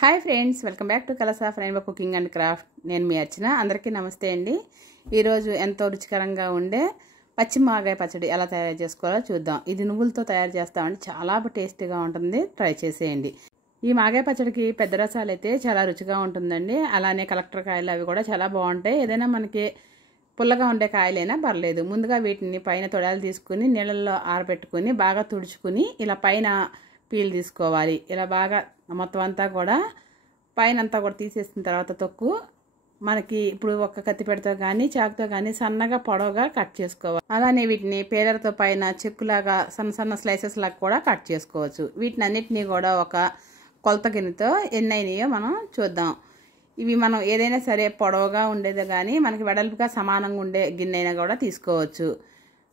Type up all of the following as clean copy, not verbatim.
Hi friends, welcome back to colours of rainbow cooking and craft. నేను మీ అర్చన. అందరికీ నమస్తే అండి. ఈరోజు ఎంతో రుచికరంగా ఉండే పచ్చి మాగాయ పచ్చడి ఎలా తయారు చేసుకోవాలో చూద్దాం. ఇది నువ్వులతో తయారు చేస్తామండి. చాలా టేస్టీగా ఉంటుంది. ట్రై చేసేయండి. ఈ మాగాయ పచ్చడికి పెద్ద రసాలు అయితే చాలా రుచిగా ఉంటుందండి. అలానే కలెక్టర్ కాయలు అవి కూడా చాలా బాగుంటాయి. ఏదైనా మనకి పుల్లగా ఉండే కాయలైనా పర్లేదు. ముందుగా వీటిని పైన తొడాలు తీసుకుని నీళ్ళల్లో ఆరబెట్టుకుని బాగా తుడుచుకుని ఇలా పైన పీల్ తీసుకోవాలి. ఇలా బాగా మొత్తం అంతా కూడా పైన అంతా కూడా తీసేసిన తర్వాత తొక్కు మనకి ఇప్పుడు ఒక కత్తిపెడతో కానీ చాకుతో కానీ సన్నగా పొడవుగా కట్ చేసుకోవాలి. అలానే వీటిని పేలర్తో పైన చెక్కులాగా సన్న సన్న స్లైసెస్ లాగా కూడా కట్ చేసుకోవచ్చు. వీటిని అన్నిటినీ కూడా ఒక కొలత గిన్నెతో ఎన్ని అయినాయో మనం చూద్దాం. ఇవి మనం ఏదైనా సరే పొడవుగా ఉండేది కానీ మనకి వెడల్పుగా సమానంగా ఉండే గిన్నె అయినా కూడా తీసుకోవచ్చు.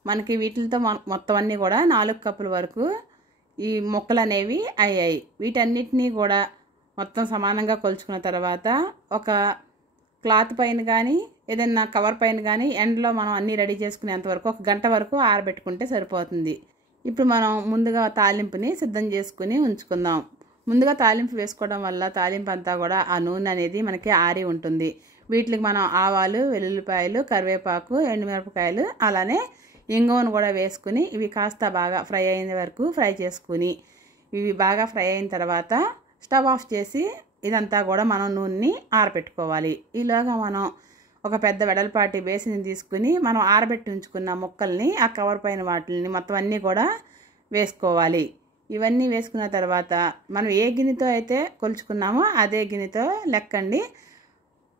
మనకి వీటితో మొత్తం అన్నీ కూడా 4 కప్పుల వరకు ఈ ముక్కలు అనేవి అయ్యాయి. వీటన్నిటినీ కూడా మొత్తం సమానంగా కొలుచుకున్న తర్వాత ఒక క్లాత్ పైన కానీ ఏదైనా కవర్ పైన కానీ ఎండలో మనం అన్నీ రెడీ చేసుకునేంత వరకు 1 గంట వరకు ఆరబెట్టుకుంటే సరిపోతుంది. ఇప్పుడు మనం ముందుగా తాలింపుని సిద్ధం చేసుకుని ఉంచుకుందాం. ముందుగా తాలింపు వేసుకోవడం వల్ల తాలింపు అంతా కూడా ఆ నూనె అనేది మనకి ఆరి ఉంటుంది. వీటికి మనం ఆవాలు, వెల్లుల్లిపాయలు, కరివేపాకు, ఎండుమిరపకాయలు అలానే ఇంగువను కూడా వేసుకుని ఇవి కాస్త బాగా ఫ్రై అయిన వరకు ఫ్రై చేసుకుని ఇవి బాగా ఫ్రై అయిన తర్వాత స్టవ్ ఆఫ్ చేసి ఇదంతా కూడా మనం నూనెని ఆరబెట్టుకోవాలి. ఈలోగా మనం ఒక పెద్ద వెడల్పాటి బేసిన్ తీసుకుని మనం ఆరబెట్టి ఉంచుకున్న ముక్కల్ని ఆ కవర్ పైన వాటిని మొత్తం అన్నీ కూడా వేసుకోవాలి. ఇవన్నీ వేసుకున్న తర్వాత మనం ఏ గిన్నెతో అయితే కొలుచుకున్నామో అదే గిన్నెతో లెక్కండి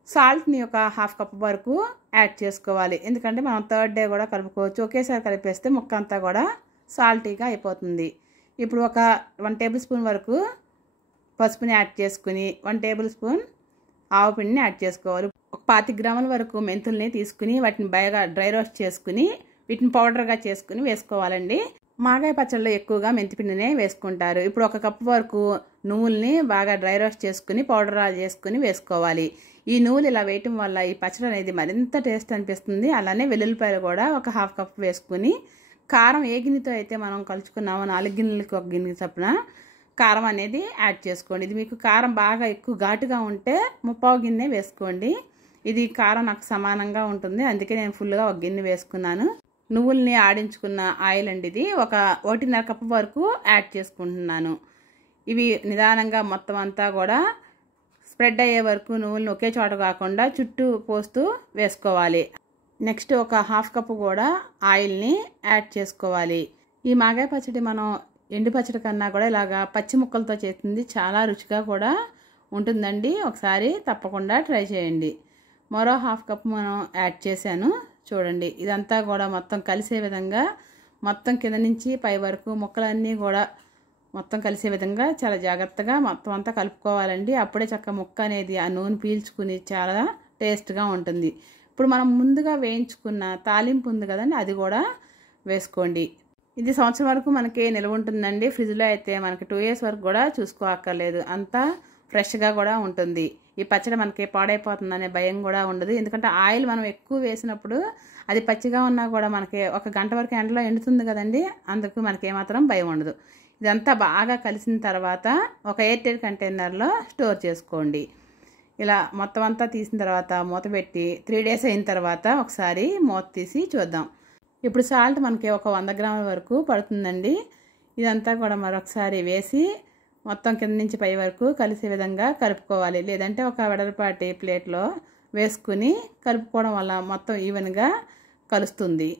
సాల్ట్ని ఒక 1/2 కప్ వరకు యాడ్ చేసుకోవాలి. ఎందుకంటే మనం 3rd డే కూడా కలుపుకోవచ్చు. ఒకేసారి కలిపేస్తే ముక్క అంతా కూడా సాల్టీగా అయిపోతుంది. ఇప్పుడు ఒక 1 టేబుల్ స్పూన్ వరకు పసుపుని యాడ్ చేసుకుని 1 టేబుల్ స్పూన్ ఆవు పిండిని యాడ్ చేసుకోవాలి. ఒక 25 గ్రాముల వరకు మెంతుల్ని తీసుకుని వాటిని బాగా డ్రై రోస్ట్ చేసుకుని వీటిని పౌడర్గా చేసుకుని వేసుకోవాలండి. మాగాయ పచ్చళ్ళలో ఎక్కువగా మెంతిపిండినే వేసుకుంటారు. ఇప్పుడు 1 కప్పు వరకు నువ్వుల్ని బాగా డ్రై రోస్ట్ చేసుకుని పౌడర్ చేసుకుని వేసుకోవాలి. ఈ నువ్వులు ఇలా వేయటం వల్ల ఈ పచ్చడి అనేది మరింత టేస్ట్ అనిపిస్తుంది. అలానే వెల్లుల్లిపాయలు కూడా ఒక 1/2 కప్ వేసుకుని కారం ఏ గిన్నెతో అయితే మనం కలుచుకున్నామో 4 గిన్నెలకి 1 గిన్నె చొప్పున కారం అనేది యాడ్ చేసుకోండి. ఇది మీకు కారం బాగా ఎక్కువ ఘాటుగా ఉంటే 3/4 గిన్నె వేసుకోండి. ఇది కారం నాకు సమానంగా ఉంటుంది, అందుకే నేను ఫుల్గా 1 గిన్నె వేసుకున్నాను. నువ్వుల్ని ఆడించుకున్న ఆయిల్ అండి ఇది. ఒక 1.5 కప్పు వరకు యాడ్ చేసుకుంటున్నాను. ఇవి నిదానంగా మొత్తం అంతా కూడా స్ప్రెడ్ అయ్యే వరకు నువ్వులను ఒకే చోట కాకుండా చుట్టూ పోస్తూ వేసుకోవాలి. నెక్స్ట్ ఒక 1/2 కప్పు కూడా ఆయిల్ని యాడ్ చేసుకోవాలి. ఈ మాగాయ పచ్చడి మనం ఎండు పచ్చడి కన్నా కూడా ఇలాగా పచ్చి ముక్కలతో చేసింది చాలా రుచిగా కూడా ఉంటుందండి. ఒకసారి తప్పకుండా ట్రై చేయండి. మరో 1/2 కప్పు మనం యాడ్ చేశాను. చూడండి, ఇదంతా కూడా మొత్తం కలిసే విధంగా మొత్తం కింద నుంచి పై వరకు ముక్కలన్నీ కూడా మొత్తం కలిసే విధంగా చాలా జాగ్రత్తగా మొత్తం అంతా కలుపుకోవాలండి. అప్పుడే చక్క ముక్క అనేది ఆ నూనె పీల్చుకుని చాలా టేస్ట్గా ఉంటుంది. ఇప్పుడు మనం ముందుగా వేయించుకున్న తాలింపు ఉంది కదండి, అది కూడా వేసుకోండి. ఇది సంవత్సరం వరకు మనకి నిల్వ ఉంటుందండి. ఫ్రిడ్జ్లో అయితే మనకి 2 years వరకు కూడా చూసుకోక్కర్లేదు. అంతా ఫ్రెష్గా కూడా ఉంటుంది. ఈ పచ్చడి మనకి పాడైపోతుందనే భయం కూడా ఉండదు. ఎందుకంటే ఆయిల్ మనం ఎక్కువ వేసినప్పుడు అది పచ్చిగా ఉన్నా కూడా మనకి 1 గంట వరకు ఎండలో ఎండుతుంది కదండి, అందుకు మనకి ఏమాత్రం భయం ఉండదు. ఇదంతా బాగా కలిసిన తర్వాత ఒక ఎయిర్టైట్ కంటైనర్లో స్టోర్ చేసుకోండి. ఇలా మొత్తం అంతా తీసిన తర్వాత మూత పెట్టి 3 days అయిన తర్వాత ఒకసారి మూత తీసి చూద్దాం. ఇప్పుడు సాల్ట్ మనకి ఒక 100 గ్రాముల వరకు పడుతుందండి. ఇదంతా కూడా మరొకసారి వేసి మొత్తం కింద నుంచి పై వరకు కలిసే విధంగా కలుపుకోవాలి. లేదంటే ఒక వెడల్పాటి ప్లేట్లో వేసుకుని కలుపుకోవడం వల్ల మొత్తం ఈవెన్గా కలుస్తుంది.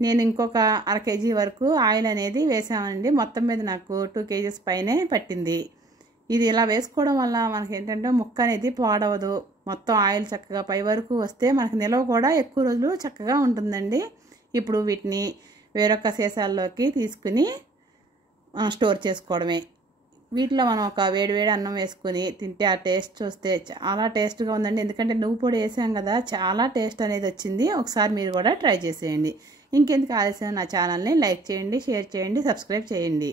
నేను ఇంకొక 1/2 kg వరకు ఆయిల్ అనేది వేసామండి. మొత్తం మీద నాకు 2 kgs పైనే పట్టింది. ఇది ఇలా వేసుకోవడం వల్ల మనకి ఏంటంటే ముక్క అనేది పాడవదు. మొత్తం ఆయిల్ చక్కగా పై వరకు వస్తే మనకి నిల్వ కూడా ఎక్కువ రోజులు చక్కగా ఉంటుందండి. ఇప్పుడు వీటిని వేరొక సీసాల్లోకి తీసుకుని స్టోర్ చేసుకోవడమే. వీటిలో మనం ఒక వేడివేడి అన్నం వేసుకుని తింటే ఆ టేస్ట్ చూస్తే చాలా టేస్ట్గా ఉందండి. ఎందుకంటే నువ్వు పొడి వేసాం కదా, చాలా టేస్ట్ అనేది వచ్చింది. ఒకసారి మీరు కూడా ట్రై చేసేయండి. ఇంకెందుకు ఆలస్యం, నా ఛానల్ని లైక్ చేయండి, షేర్ చేయండి, సబ్స్క్రైబ్ చేయండి.